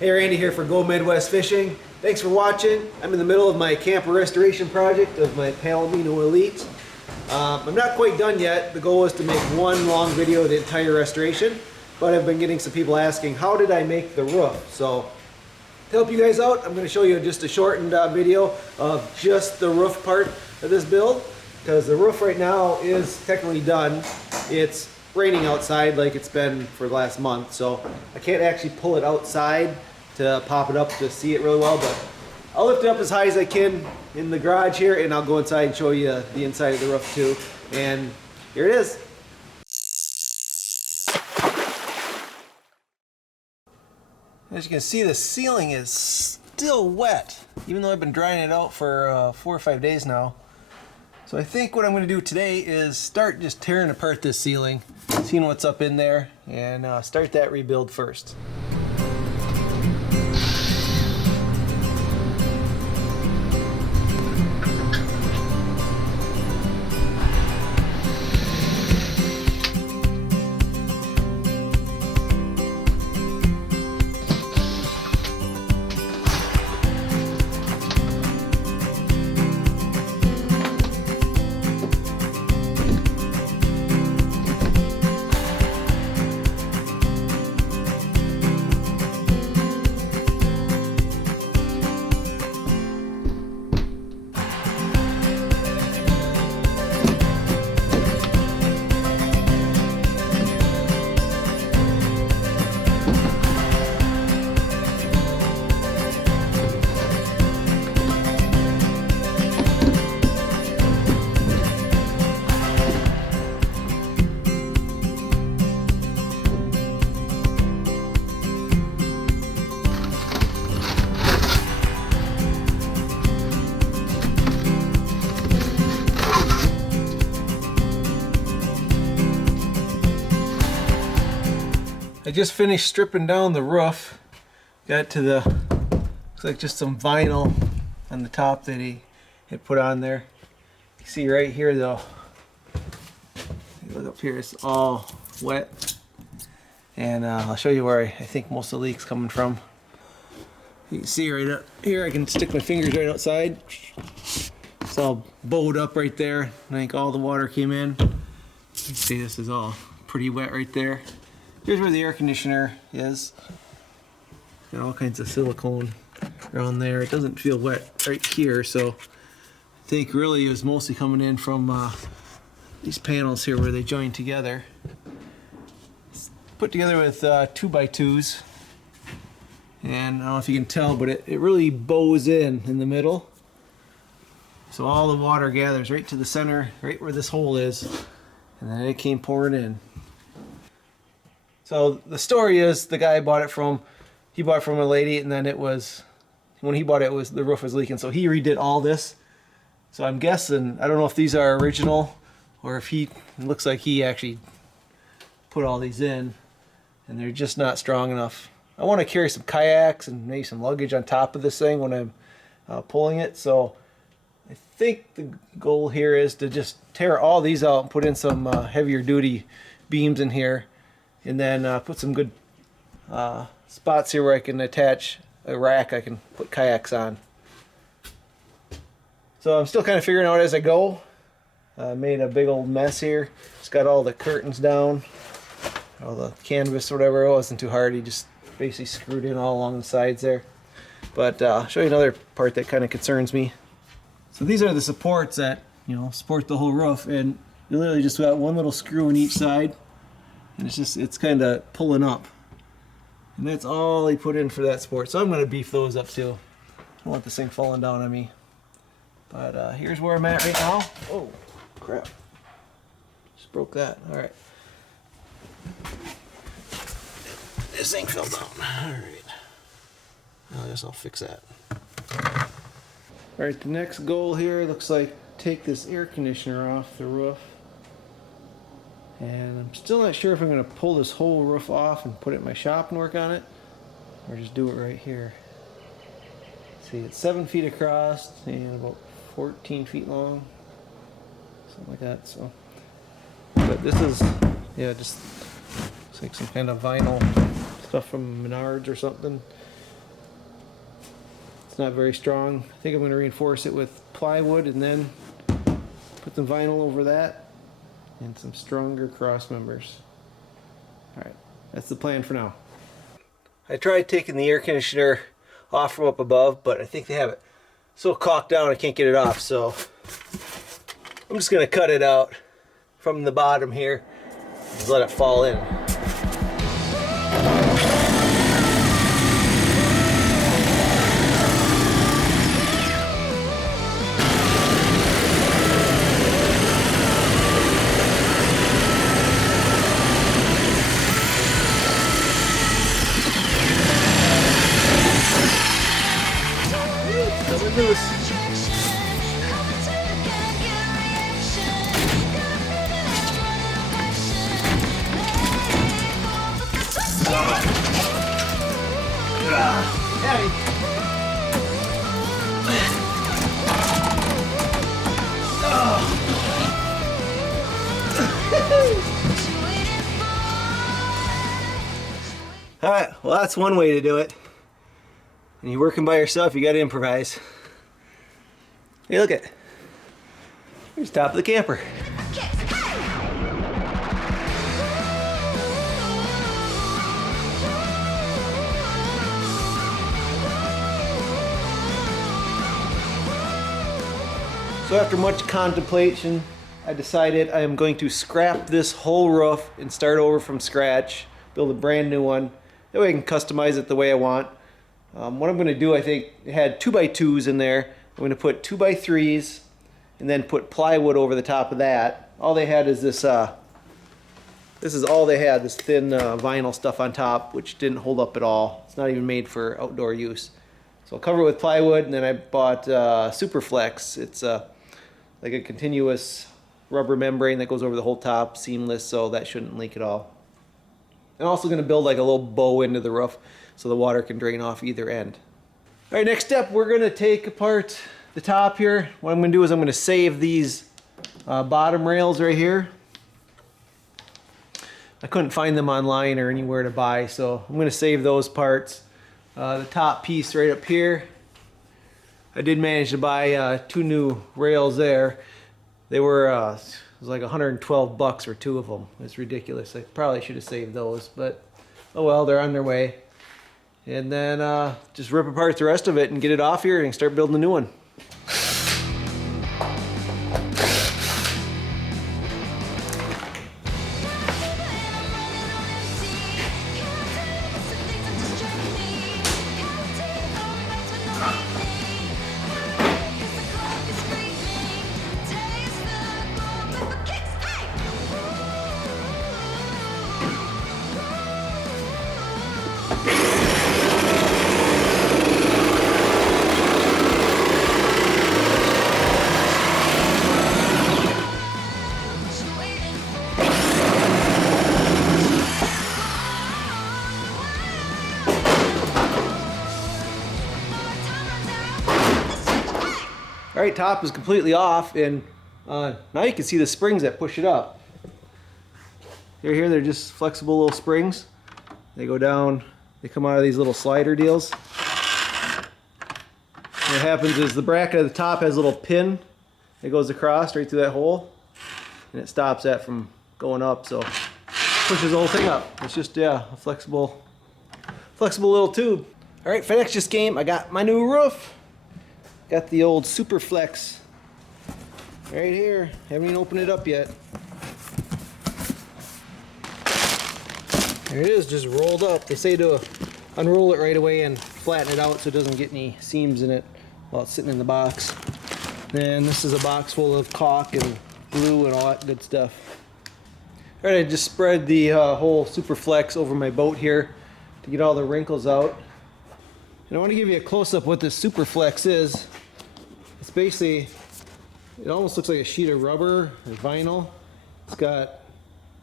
Hey, Randy here for Go Midwest Fishing. Thanks for watching. I'm in the middle of my camper restoration project of my Palomino Elite. I'm not quite done yet. The goal is to make one long video of the entire restoration, but I've been getting some people asking, how did I make the roof? So to help you guys out, I'm going to show you just a shortened video of just the roof part of this build, because the roof right now is technically done. It's raining outside like it's been for the last month, so I can't actually pull it outside to pop it up to see it really well, but I'll lift it up as high as I can in the garage here, and I'll go inside and show you the inside of the roof too. And here it is. As you can see, the ceiling is still wet, even though I've been drying it out for 4 or 5 days now. So I think what I'm going to do today is start just tearing apart this ceiling, seeing what's up in there, and start that rebuild first. I just finished stripping down the roof. Got to the, looks like just some vinyl on the top that he had put on there. You see right here though, look up here, it's all wet. And I'll show you where I think most of the leak's coming from. You can see right up here, I can stick my fingers right outside. It's all bowed up right there. I think all the water came in. You can see this is all pretty wet right there. Here's where the air conditioner is. Got all kinds of silicone around there. It doesn't feel wet right here, so I think really it was mostly coming in from these panels here where they join together. It's put together with 2x2s, and I don't know if you can tell, but it really bows in the middle. So all the water gathers right to the center, right where this hole is, and then it came pouring in. So the story is, the guy bought it from, he bought it from a lady, and then it was, when he bought it, the roof was leaking, so he redid all this. So I'm guessing, I don't know if these are original, or if it looks like he actually put all these in, and they're just not strong enough. I want to carry some kayaks and maybe some luggage on top of this thing when I'm pulling it, so I think the goal here is to just tear all these out and put in some heavier duty beams in here. And then put some good spots here where I can attach a rack I can put kayaks on. So I'm still kind of figuring out as I go. I made a big old mess here. Just got all the curtains down, all the canvas, whatever. It wasn't too hard. He just basically screwed in all along the sides there. But I'll show you another part that kind of concerns me. So these are the supports that, you know, support the whole roof, and you literally just got one little screw on each side. And it's kind of pulling up. And that's all he put in for that support. So I'm going to beef those up too. I don't want this thing falling down on me. But here's where I'm at right now. Oh, crap. Just broke that. All right. This thing fell down. All right. I guess I'll fix that. All right, the next goal here looks like take this air conditioner off the roof. And I'm still not sure if I'm going to pull this whole roof off and put it in my shop and work on it, or just do it right here. See, it's 7 feet across and about 14 feet long, something like that. So, but this is, yeah, just looks like some kind of vinyl stuff from Menards or something. It's not very strong. I think I'm going to reinforce it with plywood and then put some vinyl over that and some stronger cross members. Alright, that's the plan for now. I tried taking the air conditioner off from up above, but I think they have it so caulked down I can't get it off, so I'm just going to cut it out from the bottom here. Just let it fall in. Alright, well that's one way to do it. When you're working by yourself, you gotta improvise. Hey, look at it. Here's the top of the camper. So after much contemplation, I decided I am going to scrap this whole roof and start over from scratch, build a brand new one. That way I can customize it the way I want. What I'm going to do, I think, it had 2x2s in there. I'm going to put 2x3s and then put plywood over the top of that. All they had is this, this is all they had, this thin vinyl stuff on top, which didn't hold up at all. It's not even made for outdoor use. So I'll cover it with plywood, and then I bought Superflex. It's like a continuous rubber membrane that goes over the whole top, seamless, so that shouldn't leak at all. I'm also going to build like a little bow into the roof so the water can drain off either end. All right, next step, we're going to take apart the top here. What I'm going to do is I'm going to save these bottom rails right here. I couldn't find them online or anywhere to buy, so I'm going to save those parts. The top piece right up here, I did manage to buy 2 new rails there. They were it was like 112 bucks for 2 of them. It's ridiculous. I probably should have saved those, but oh well, they're on their way. And then just rip apart the rest of it and get it off here and start building a new one. All right, top is completely off, and now you can see the springs that push it up. Here, they're just flexible little springs. They go down, they come out of these little slider deals. And what happens is the bracket at the top has a little pin that goes across right through that hole, and it stops that from going up, so it pushes the whole thing up. It's just, yeah, a flexible little tube. All right, for next just game, I got my new roof. Got the old Superflex right here. Haven't even opened it up yet. There it is, just rolled up. They say to unroll it right away and flatten it out so it doesn't get any seams in it while it's sitting in the box. Then this is a box full of caulk and glue and all that good stuff. All right, I just spread the whole Superflex over my boat here to get all the wrinkles out. And I want to give you a close-up what this Superflex is. It's basically, it almost looks like a sheet of rubber or vinyl. It's got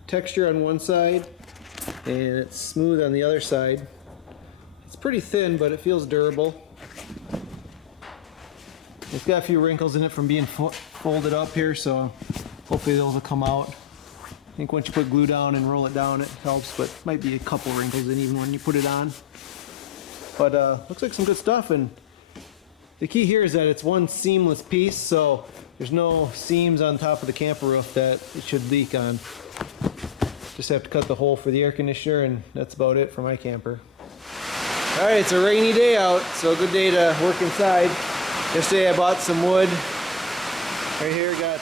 texture on one side and it's smooth on the other side. It's pretty thin, but it feels durable. It's got a few wrinkles in it from being folded up here, so hopefully those will come out. I think once you put glue down and roll it down, it helps, but might be a couple wrinkles in even when you put it on. But looks like some good stuff, and The key here is that it's one seamless piece, so there's no seams on top of the camper roof that it should leak on. Just have to cut the hole for the air conditioner, and that's about it for my camper. All right, it's a rainy day out, so a good day to work inside. Yesterday I bought some wood. Right here, got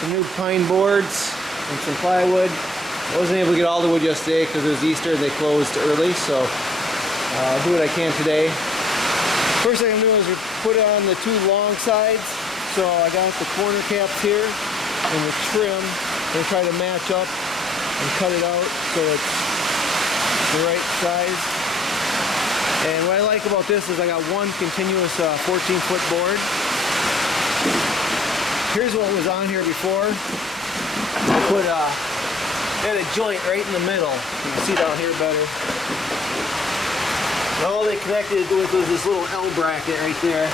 some new pine boards and some plywood. I wasn't able to get all the wood yesterday because it was Easter and they closed early, so I'll do what I can today. First thing I'm doing is put on the two long sides. So I got the corner caps here and the trim. I'm going to try to match up and cut it out so it's the right size. And what I like about this is I got one continuous 14-foot board. Here's what was on here before. I put had a joint right in the middle. You can see down here better. And all they connected it with was this little L bracket right there.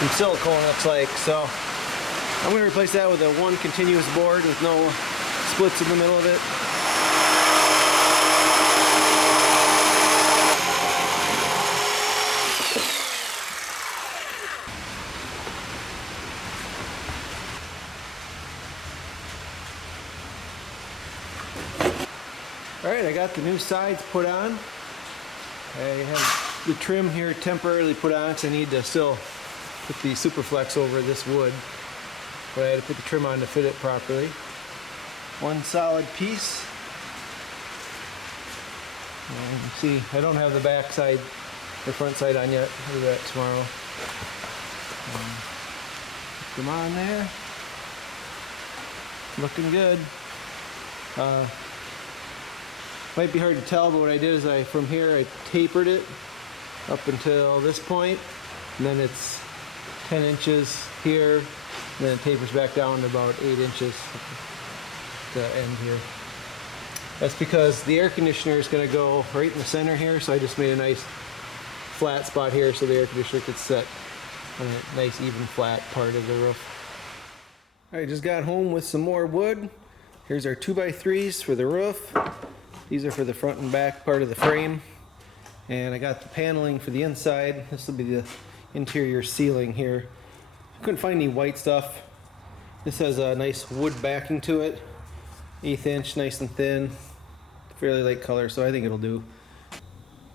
Some silicone, looks like. So I'm going to replace that with a one continuous board with no splits in the middle of it. Alright, I got the new sides put on. I have the trim here temporarily put on because I need to still put the Superflex over this wood. But I had to put the trim on to fit it properly. One solid piece. And you see, I don't have the back side or front side on yet. I'll do that tomorrow. Put them on there. Looking good. Might be hard to tell, but what I did is from here I tapered it up until this point, and then it's 10 inches here, and then it tapers back down to about 8 inches at the end here. That's because the air conditioner is going to go right in the center here, so I just made a nice flat spot here so the air conditioner could set on a nice even flat part of the roof. Alright, just got home with some more wood. Here's our 2x3s for the roof. These are for the front and back part of the frame. And I got the paneling for the inside. This will be the interior ceiling here. I couldn't find any white stuff. This has a nice wood backing to it. 1/8 inch, nice and thin. Fairly light color, so I think it'll do.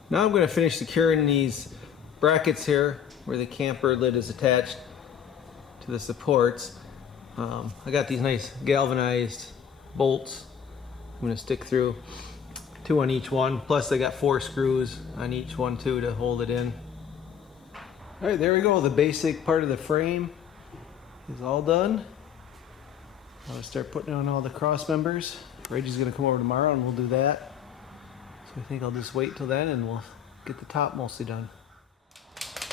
Now I'm going to finish securing these brackets here where the camper lid is attached to the supports. I got these nice galvanized bolts I'm going to stick through. 2 on each one, plus I got 4 screws on each one too to hold it in. Alright, there we go. The basic part of the frame is all done. I'll start putting on all the cross members. Reggie's going to come over tomorrow and we'll do that. So I think I'll just wait till then and we'll get the top mostly done.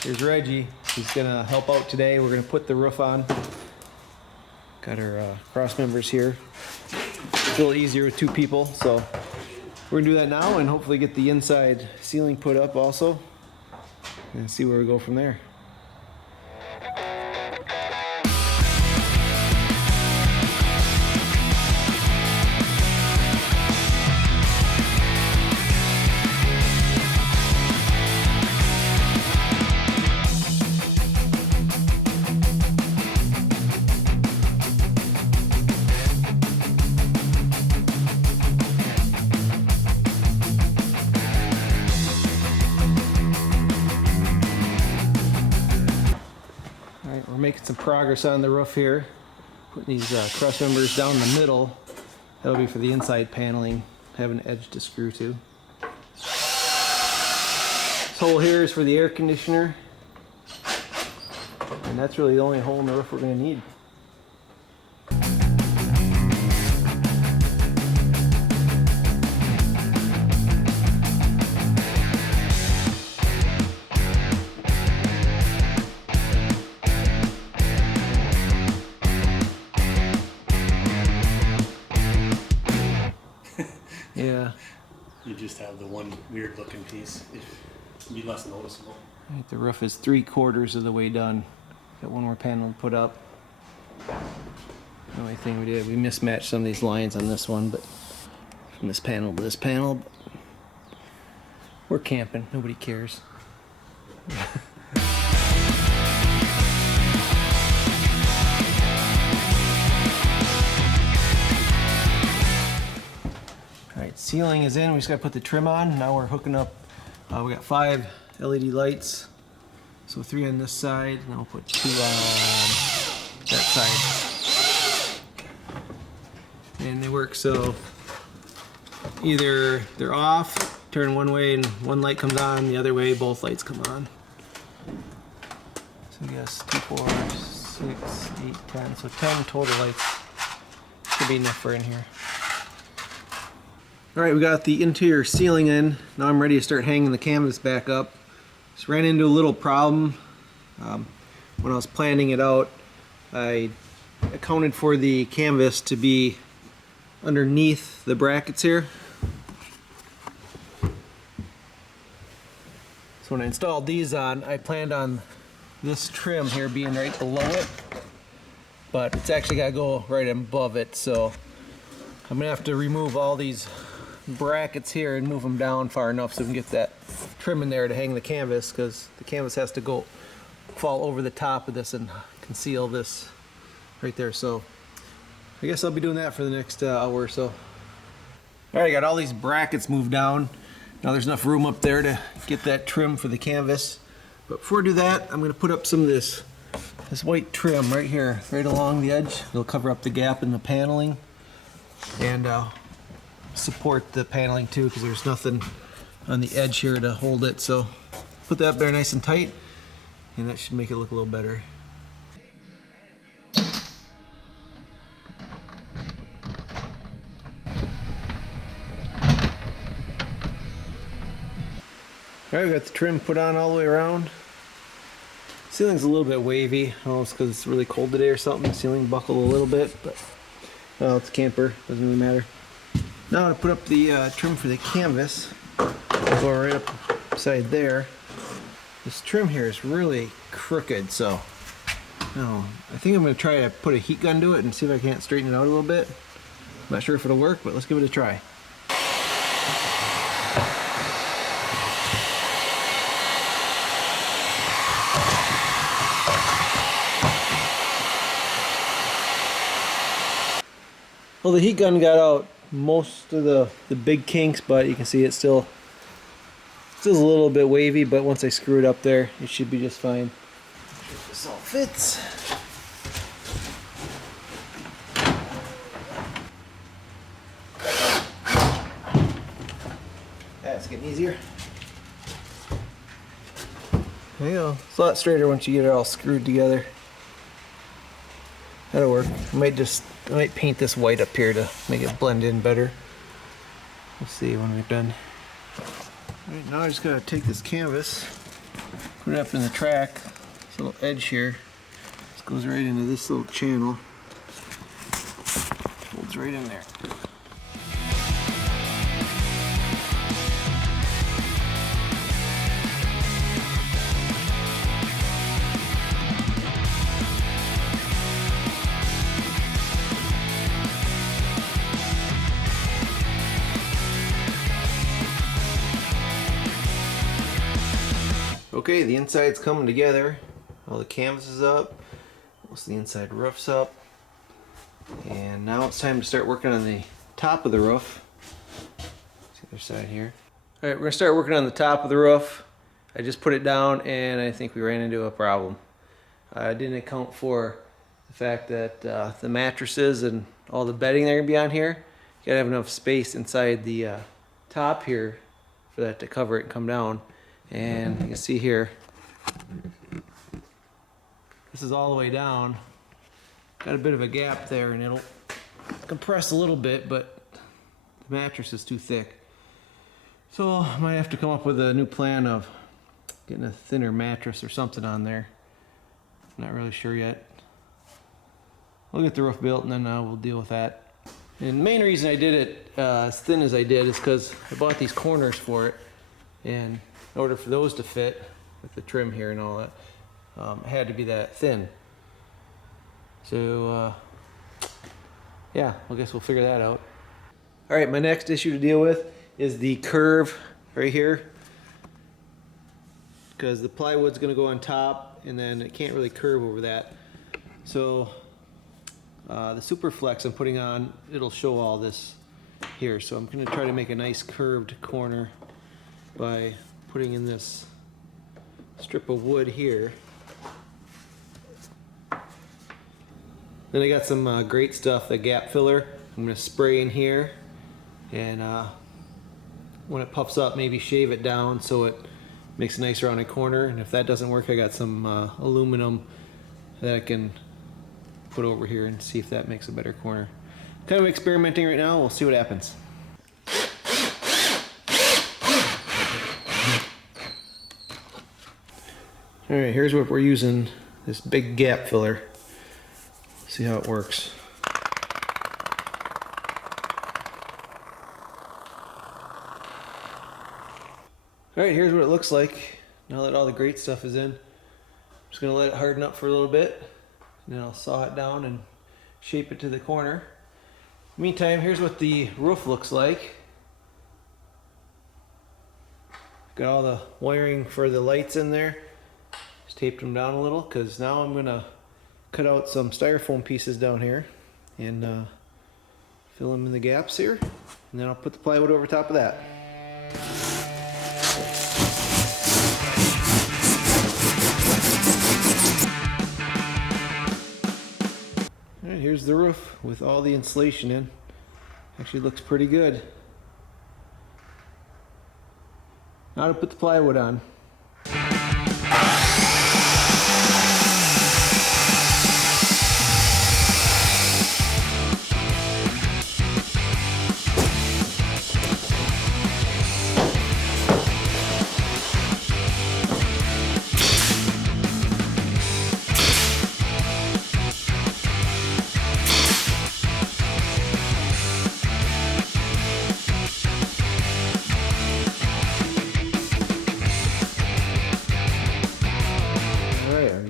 Here's Reggie. He's going to help out today. We're going to put the roof on. Got our cross members here. It's a little easier with 2 people, so we're gonna do that now and hopefully get the inside ceiling put up also and see where we go from there. We're making some progress on the roof here. Putting these cross members down the middle. That'll be for the inside paneling. Have an edge to screw to. This hole here is for the air conditioner. And that's really the only hole in the roof we're going to need. Yeah. You just have the one weird looking piece. It'd be less noticeable. Right, the roof is 3/4 of the way done. Got one more panel to put up. The only thing we did, we mismatched some of these lines on this one, but from this panel to this panel. We're camping, nobody cares. ceiling is in. We just got to put the trim on. Now we're hooking up. We got 5 LED lights. So 3 on this side, and then we'll put 2 on that side. And they work so either they're off, turn one way and one light comes on, the other way both lights come on. So I guess 2, 4, 6, 8, 10. So 10 total lights. Should be enough for in here. Alright, we got the interior ceiling in. Now I'm ready to start hanging the canvas back up. Just ran into a little problem. When I was planning it out, I accounted for the canvas to be underneath the brackets here. So when I installed these on, I planned on this trim here being right below it, but it's actually got to go right above it, so I'm gonna have to remove all these brackets here and move them down far enough so we can get that trim in there to hang the canvas, because the canvas has to fall over the top of this and conceal this right there. So I guess I'll be doing that for the next hour or so. Alright, I got all these brackets moved down. Now there's enough room up there to get that trim for the canvas. But before I do that, I'm going to put up some of this white trim right here, right along the edge. It'll cover up the gap in the paneling and support the paneling too, because there's nothing on the edge here to hold it. So put that there nice and tight, and that should make it look a little better. Alright, we got the trim put on all the way around. Ceiling's a little bit wavy. I don't know if it's because it's really cold today or something. The ceiling buckled a little bit, but well, it's a camper. Doesn't really matter. Now to put up the trim for the canvas, I'll go right up beside there. This trim here is really crooked, so I think I'm going to try to put a heat gun to it and see if I can't straighten it out a little bit. I'm not sure if it'll work, but let's give it a try. Well, the heat gun got out most of the big kinks, but you can see it's still a little bit wavy, but once I screw it up there, it should be just fine. This all fits. That's getting easier. There you go. It's a lot straighter once you get it all screwed together. That'll work. I might paint this white up here to make it blend in better. We'll see when we're done. Alright, now I just gotta take this canvas, put it up in the track. This little edge here, this goes right into this little channel. Folds right in there. Okay, the inside's coming together. All the canvas is up. Most of the inside roof's up. And now it's time to start working on the top of the roof. Let's see the other side here. Alright, we're going to start working on the top of the roof. I just put it down and I think we ran into a problem. I didn't account for the fact that the mattresses and all the bedding that are going to be on here, you got to have enough space inside the top here for that to cover it and come down. And you can see here, this is all the way down. Got a bit of a gap there, and it'll compress a little bit, but the mattress is too thick. So I might have to come up with a new plan of getting a thinner mattress or something on there. Not really sure yet. We'll get the roof built and then we'll deal with that. And the main reason I did it as thin as I did is because I bought these corners for it, and in order for those to fit with the trim here and all that, it had to be that thin. So yeah, I guess we'll figure that out. All right, my next issue to deal with is the curve right here, because the plywood's going to go on top and then it can't really curve over that. So the Superflex I'm putting on, it'll show all this here. So I'm going to try to make a nice curved corner by putting in this strip of wood here. Then I got some great stuff, the gap filler. I'm going to spray in here, and when it puffs up, maybe shave it down so it makes a nice rounded corner. And if that doesn't work, I got some aluminum that I can put over here and see if that makes a better corner. Kind of experimenting right now. We'll see what happens. All right, here's what we're using, this big gap filler. See how it works. All right, here's what it looks like now that all the great stuff is in. I'm just gonna let it harden up for a little bit, and then I'll saw it down and shape it to the corner. Meantime, here's what the roof looks like. Got all the wiring for the lights in there. Just taped them down a little, because now I'm gonna cut out some styrofoam pieces down here and fill them in the gaps here, and then I'll put the plywood over top of that. Alright, here's the roof with all the insulation in. Actually looks pretty good. Now to put the plywood on.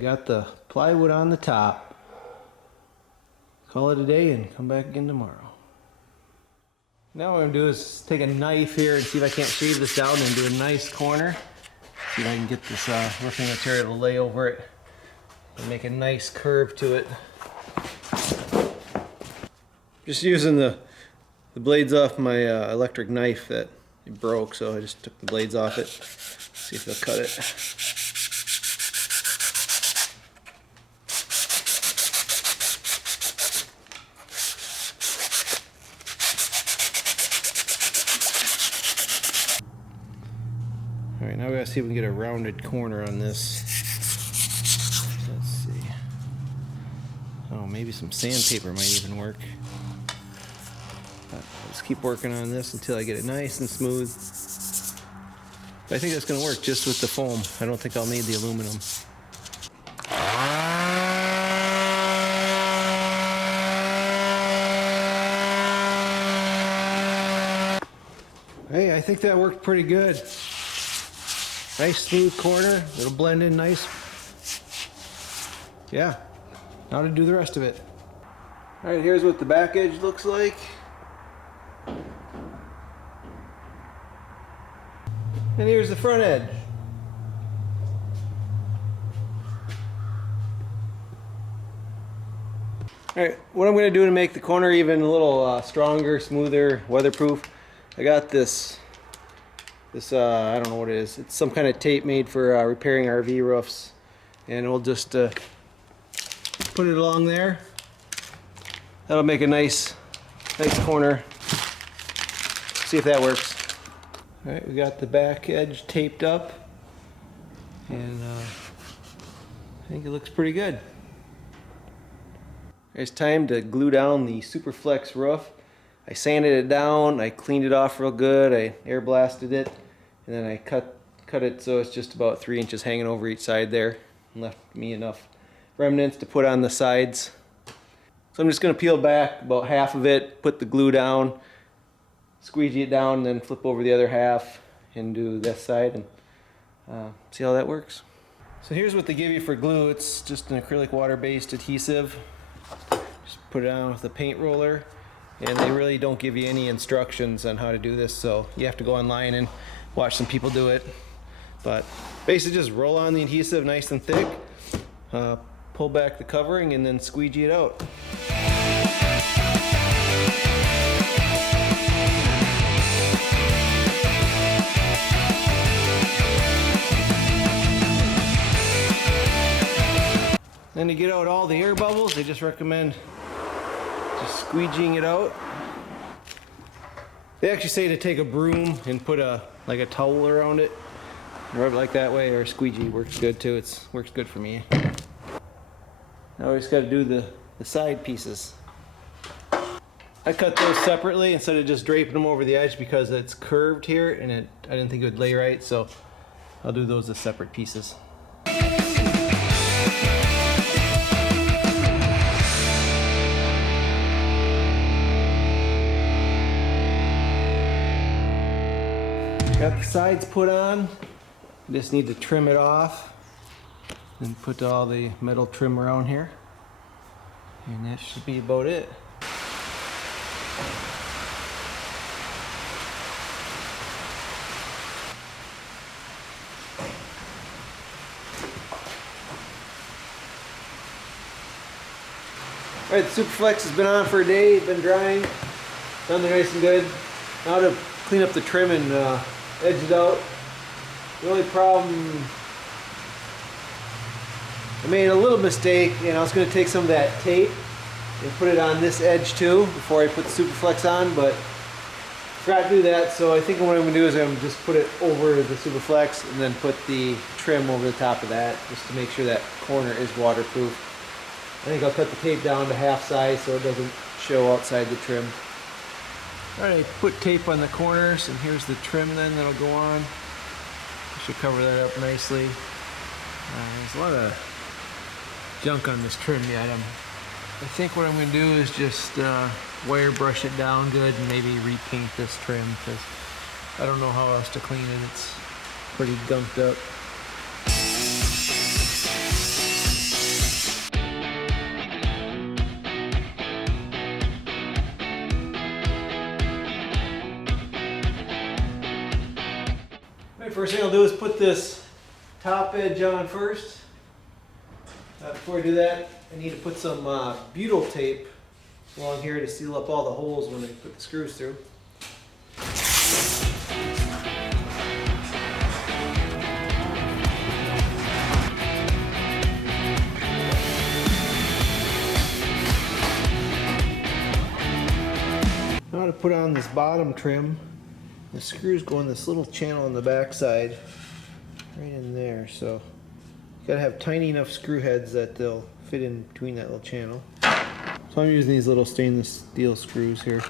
Got the plywood on the top. Call it a day and come back again tomorrow. Now what I'm gonna do is take a knife here and see if I can't shave this down and do a nice corner. See if I can get this roofing material to lay over it and make a nice curve to it. Just using the blades off my electric knife that it broke, so I just took the blades off it. See if they'll cut it. All right, now we gotta see if we can get a rounded corner on this. Let's see. Oh, maybe some sandpaper might even work. I'll just keep working on this until I get it nice and smooth. But I think that's gonna work just with the foam. I don't think I'll need the aluminum. Hey, I think that worked pretty good. Nice smooth corner, it'll blend in nice. Yeah, now to do the rest of it. All right, here's what the back edge looks like. And here's the front edge. All right, what I'm gonna do to make the corner even a little stronger, smoother, weatherproof, I got this I don't know what it is. It's some kind of tape made for repairing RV roofs, and we'll just put it along there. That'll make a nice corner. See if that works. All right, we got the back edge taped up, and I think it looks pretty good. It's time to glue down the Superflex roof. I sanded it down, I cleaned it off real good, I air blasted it, and then I cut it so it's just about 3 inches hanging over each side there, and left me enough remnants to put on the sides. So I'm just going to peel back about half of it, put the glue down, squeegee it down, and then flip over the other half and do this side and see how that works. So here's what they give you for glue. It's just an acrylic water-based adhesive. Just put it on with a paint roller. And they really don't give you any instructions on how to do this, so you have to go online and watch some people do it. But basically just roll on the adhesive nice and thick, pull back the covering, and then squeegee it out. Then to get out all the air bubbles, they just recommend just squeegeeing it out. They actually say to take a broom and put like a towel around it, and rub it like that way, or a squeegee works good too. Works good for me. Now we just got to do the side pieces. I cut those separately instead of just draping them over the edge because it's curved here and I didn't think it would lay right, so I'll do those as separate pieces. Got the sides put on. Just need to trim it off and put all the metal trim around here. And that should be about it. Alright, the Superflex has been on for a day, been drying, done there nice and good. Now to clean up the trim and edge it out. The only problem, I made a little mistake, and I was going to take some of that tape and put it on this edge too before I put the Superflex on, but forgot to do that, so I think what I'm going to do is I'm going to just put it over the Superflex and then put the trim over the top of that just to make sure that corner is waterproof. I think I'll cut the tape down to half size so it doesn't show outside the trim. Alright, put tape on the corners, and here's the trim then that'll go on. Should cover that up nicely. There's a lot of junk on this trim yet. I think what I'm going to do is just wire brush it down good and maybe repaint this trim because I don't know how else to clean it. It's pretty gunked up. First thing I'll do is put this top edge on first. Before I do that, I need to put some butyl tape along here to seal up all the holes when I put the screws through. Now to put on this bottom trim. The screws go in this little channel on the back side, right in there, so you gotta have tiny enough screw heads that they'll fit in between that little channel. So I'm using these little stainless steel screws here.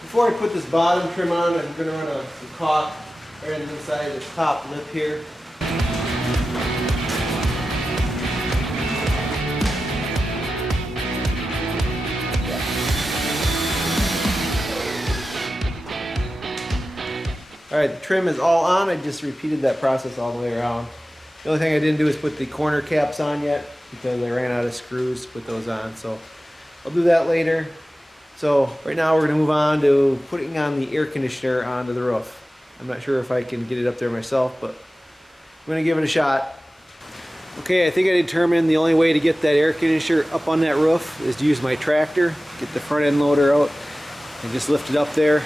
Before I put this bottom trim on, I'm gonna run some caulk right on the inside of this top lip here. Alright, the trim is all on. I just repeated that process all the way around. The only thing I didn't do is put the corner caps on yet because I ran out of screws to put those on. So I'll do that later. So right now we're going to move on to putting on the air conditioner onto the roof. I'm not sure if I can get it up there myself, but I'm going to give it a shot. Okay, I think I determined the only way to get that air conditioner up on that roof is to use my tractor, get the front end loader out, and just lift it up there.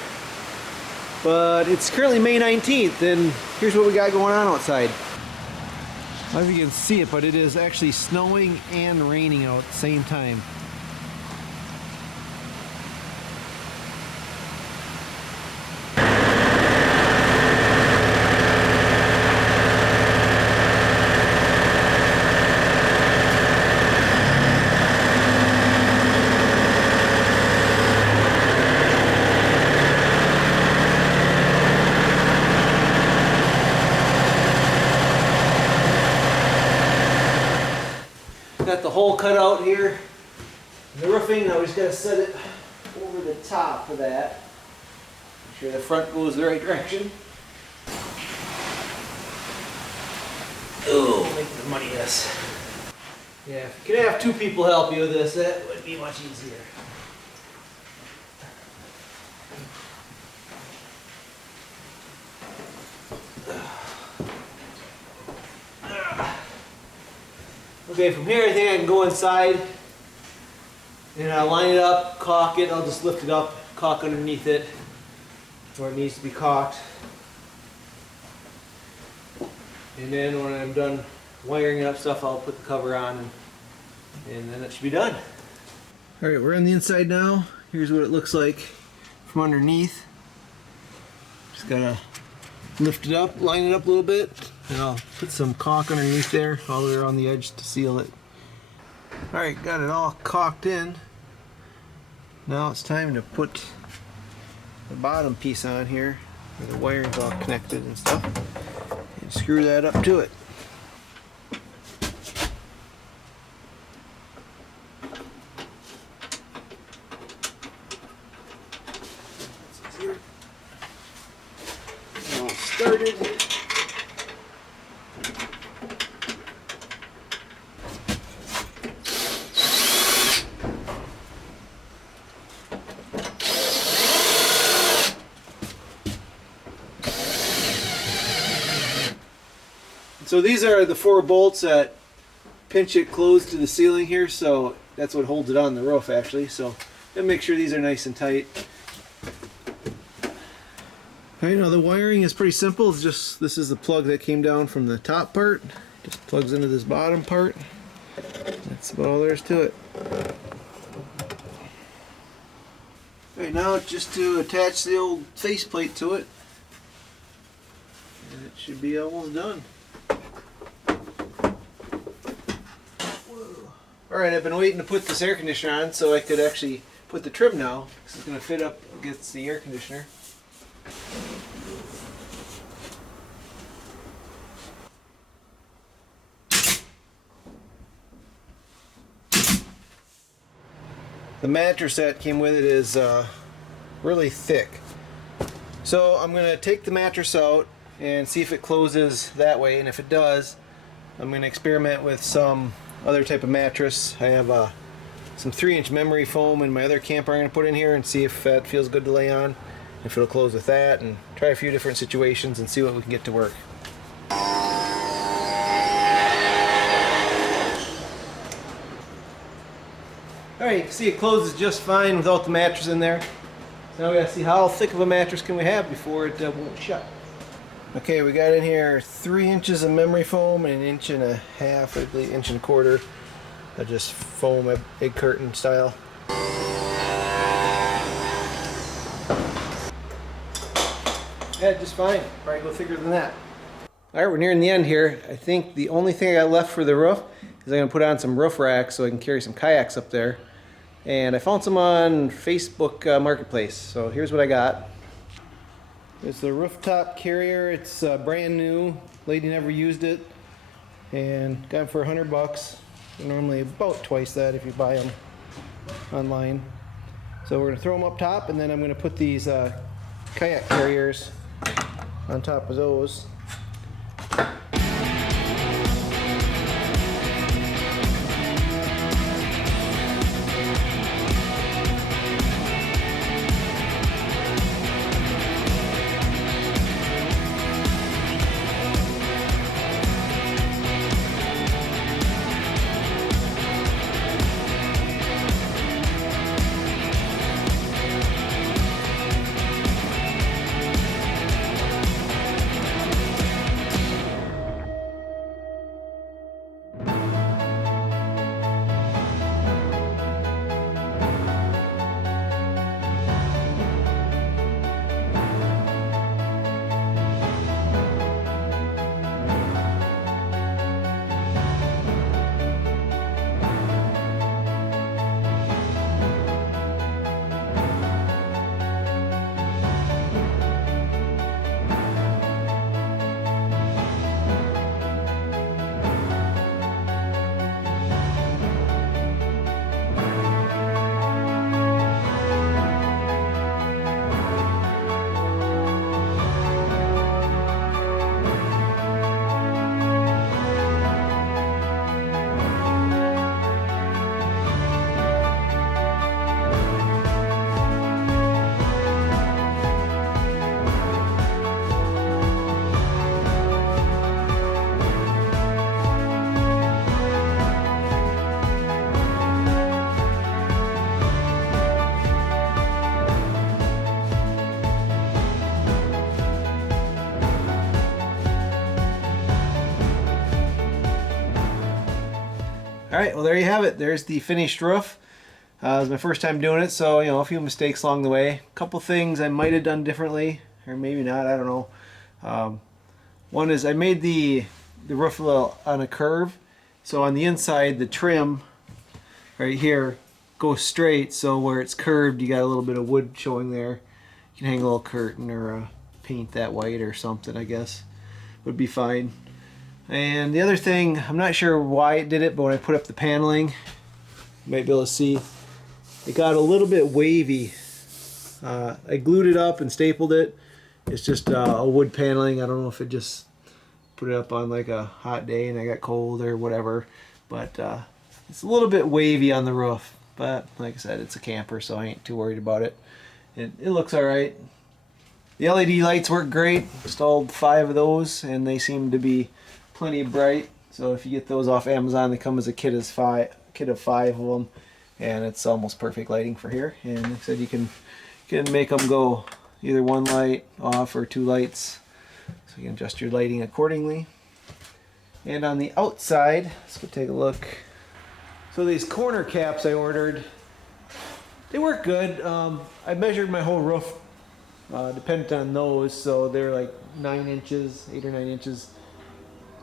But it's currently May 19th, and here's what we got going on outside. I don't know if you can see it, but it is actually snowing and raining out at the same time. Got the hole cut out here. The roofing, now we just gotta set it over the top of that. Make sure the front goes the right direction. Oh, make the money this. Yeah, if you could have two people help you with this, that would be much easier. Okay, from here I think I can go inside and I'll line it up, caulk it. I'll just lift it up, caulk underneath it where it needs to be caulked. And then when I'm done wiring up stuff, I'll put the cover on and then it should be done. Alright, we're on the inside now. Here's what it looks like from underneath. Just gotta lift it up, line it up a little bit, and I'll put some caulk underneath there all the way around the edge to seal it. Alright, got it all caulked in. Now it's time to put the bottom piece on here where the wiring's all connected and stuff, and screw that up to it. All started. So these are the 4 bolts that pinch it closed to the ceiling here, so that's what holds it on the roof actually. So and make sure these are nice and tight. You know, the wiring is pretty simple. It's just, this is the plug that came down from the top part. Just plugs into this bottom part. That's about all there is to it. Okay, now just to attach the old faceplate to it. And it should be almost done. Alright, I've been waiting to put this air conditioner on so I could actually put the trim now. This is going to fit up against the air conditioner. The mattress that came with it is really thick. So I'm going to take the mattress out and see if it closes that way, and if it does, I'm going to experiment with some other type of mattress. I have some 3-inch memory foam in my other camper I'm going to put in here and see if that feels good to lay on, if it'll close with that, and try a few different situations and see what we can get to work. Alright, you can see it closes just fine without the mattress in there. So now we gotta see how thick of a mattress can we have before it won't shut. Okay, we got in here 3 inches of memory foam and 1.5 inches, I believe 1.25 inches of just foam, egg curtain style. Yeah, just fine. Probably go thicker than that. Alright, we're nearing the end here. I think the only thing I got left for the roof is I'm going to put on some roof racks so I can carry some kayaks up there. And I found some on Facebook Marketplace. So here's what I got. It's the rooftop carrier. It's brand new. Lady never used it. And got it for $100. They're normally about twice that if you buy them online. So we're going to throw them up top, and then I'm going to put these kayak carriers on top of those. All right, well there you have it. There's the finished roof. It was my first time doing it, so a few mistakes along the way. A couple things I might have done differently, or maybe not. I don't know. One is I made the roof a little on a curve, so on the inside the trim right here goes straight. So where it's curved, you got a little bit of wood showing there. You can hang a little curtain or paint that white or something. I guess would be fine. And the other thing, I'm not sure why it did it, but when I put up the paneling, you might be able to see, it got a little bit wavy. I glued it up and stapled it. It's just a wood paneling. I don't know if it just put it up on like a hot day and I got cold or whatever, but it's a little bit wavy on the roof. But like I said, it's a camper, so I ain't too worried about it. It looks all right. The LED lights work great. Installed 5 of those, and they seem to be plenty bright. So if you get those off Amazon, they come as a kit of 5 of them, and it's almost perfect lighting for here. And like I said, you can make them go either 1 light off or 2 lights, so you can adjust your lighting accordingly. And on the outside, let's go take a look. So these corner caps I ordered, they work good. I measured my whole roof dependent on those, so they're like 9 inches, 8 or 9 inches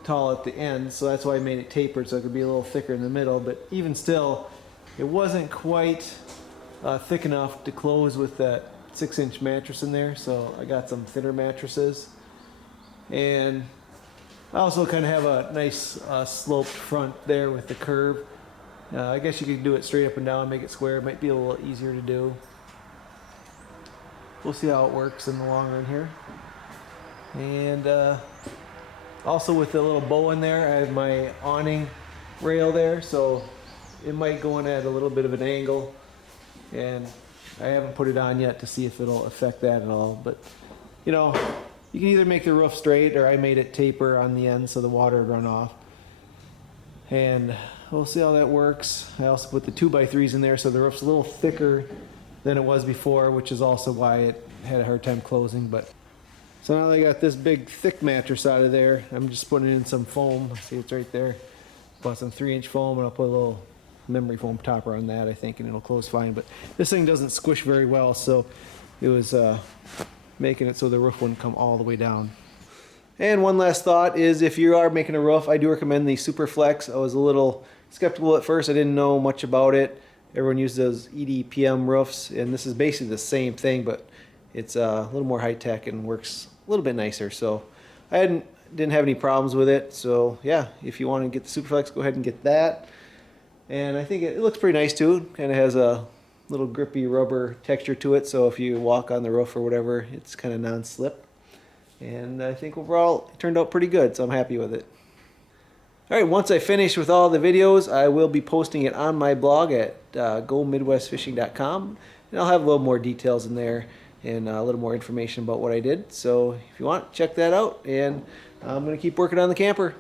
tall at the end, so that's why I made it tapered so it could be a little thicker in the middle. But even still, it wasn't quite thick enough to close with that 6-inch mattress in there, so I got some thinner mattresses. And I also kind of have a nice sloped front there with the curve. I guess you could do it straight up and down and make it square. It might be a little easier to do. We'll see how it works in the long run here. And also with the little bow in there, I have my awning rail there, so it might go in at a little bit of an angle. And I haven't put it on yet to see if it'll affect that at all. But you can either make the roof straight, or I made it taper on the end so the water would run off. And we'll see how that works. I also put the 2x3s in there, so the roof's a little thicker than it was before, which is also why it had a hard time closing. But so now that I got this big thick mattress out of there, I'm just putting in some foam. See, it's right there. Bought some 3-inch foam, and I'll put a little memory foam topper on that, I think, and it'll close fine. But this thing doesn't squish very well, so it was making it so the roof wouldn't come all the way down. And one last thought is, if you are making a roof, I do recommend the Superflex. I was a little skeptical at first. I didn't know much about it. Everyone uses those EDPM roofs, and this is basically the same thing, but it's a little more high-tech and works a little bit nicer. So I didn't have any problems with it. So yeah, if you want to get the Superflex, go ahead and get that. And I think it looks pretty nice too. Kind of has a little grippy rubber texture to it, so if you walk on the roof or whatever, it's kind of non-slip. And I think overall it turned out pretty good, so I'm happy with it. Alright, once I finish with all the videos, I will be posting it on my blog at gomidwestfishing.com, and I'll have a little more details in there and a little more information about what I did. So if you want, check that out, and I'm going to keep working on the camper.